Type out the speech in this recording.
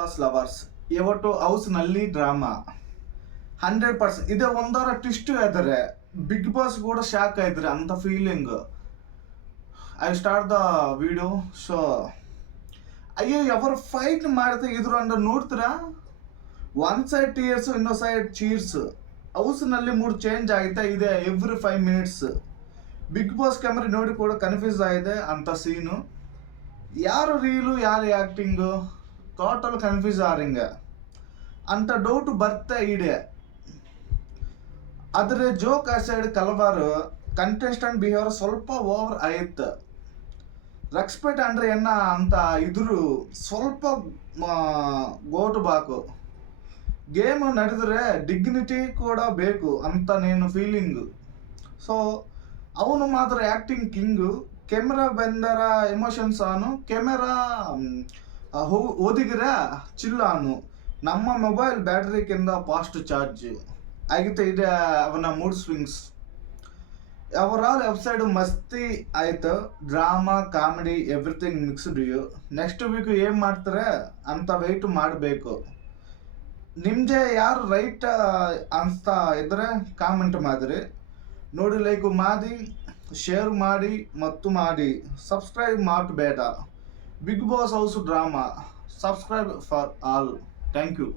Boss lovers ಇವತ್ತು ಹೌಸ್ನಲ್ಲಿ drama 100%. ಇದೇ ಒಂದರ ಟ್ವಿಸ್ಟ್ ಇದ್ದಾರೆ. ಬಿಗ್ ಬಾಸ್ ಕೂಡ ಶಾಕ್ ಆಯ್ತಾರೆ ಅಂತ feeling. I start the video. So ಅಯ್ಯೋ ఎవరు ಫೈಟ್ ಮಾಡ್ತಾ ಇದ್ರು ಅಂತ ನೋಡ್ತೀರಾ. ಒನ್ ಸೈಡ್ ಟೀಯರ್ಸ್, ಇನ್ನೊಂದು ಸೈಡ್ ಚೀರ್ಸ್. ಹೌಸ್ನಲ್ಲಿ ಮೂಡ್ ಚೇಂಜ್ ಆಯ್ತಾ ಇದೆ every 5 minutes. Bigg Boss camera ನೋಡಿ ಕೂಡ ಕನ್ಫ್ಯೂಸ್ ಆಗಿದೆ ಅಂತ ಸೀನು. ಯಾರು ರೀಲು ಯಾರು ಆ್ಯಕ್ಟಿಂಗು ಟೋಟಲ್ ಕನ್ಫ್ಯೂಸ್ ಆರಿಂಗ ಅಂತ ಡೌಟ್ ಬರ್ತಾ ಇದೆ. ಆದರೆ ಜೋಕ್ ಆ ಸೈಡ್ ಕಲಬಾರು ಕಂಟೆಸ್ಟೆಂಟ್ ಬಿಹೇವಿಯರ್ ಸ್ವಲ್ಪ ಓವರ್ ಆಯ್ತು. ರೆಸ್ಪೆಕ್ಟ್ ಅಂದ್ರೆ ಎನ್ನ ಅಂತ ಇದ್ರು ಸ್ವಲ್ಪ ಗೋಟು ಬಾಕು. ಗೇಮ್ ನಡೆದ್ರೆ ಡಿಗ್ನಿಟಿ ಕೂಡ ಬೇಕು ಅಂತ ನೀನು ಫೀಲಿಂಗು. ಸೊ ಅವನು ಮಾತ್ರ ಆ್ಯಕ್ಟಿಂಗ್ ಕಿಂಗು. ಕೆಮೆರಾ ಬಂದರ ಎಮೋಷನ್ಸ್ ಆನು, ಕೆಮೆರಾ ಓದಿಗಿರ ಚಿಲ್ಲಾನು. ನಮ್ಮ ಮೊಬೈಲ್ ಬ್ಯಾಟ್ರಿ ಕಿಂದ ಫಾಸ್ಟ್ ಚಾರ್ಜ್ ಆಗಿತ್ತು. ಇದೆ ಅವನ ಮೂಡ್ ಸ್ವಿಂಗ್ಸ್. ಓವರಾಲ್ ವೆಬ್ಸೈಟ್ ಮಸ್ತಿ ಆಯ್ತು. Drama, comedy, everything mixed. Next week ಏನು ಮಾಡ್ತಾರೆ ಅಂತ ವೆಯ್ಟ್ ಮಾಡಬೇಕು. ನಿಮ್ಗೆ ಯಾರು ರೈಟ್ ಅನ್ಸ್ತಾ ಇದ್ರೆ ಕಾಮೆಂಟ್ ಮಾಡಿರಿ. ನೋಡಿ, ಲೈಕ್ ಮಾಡಿ, ಶೇರ್ ಮಾಡಿ ಮತ್ತು ಮಾಡಿ ಸಬ್ಸ್ಕ್ರೈಬ್ ಮಾಡಬೇಡ. Bigg Boss house drama subscribe for all. Thank you.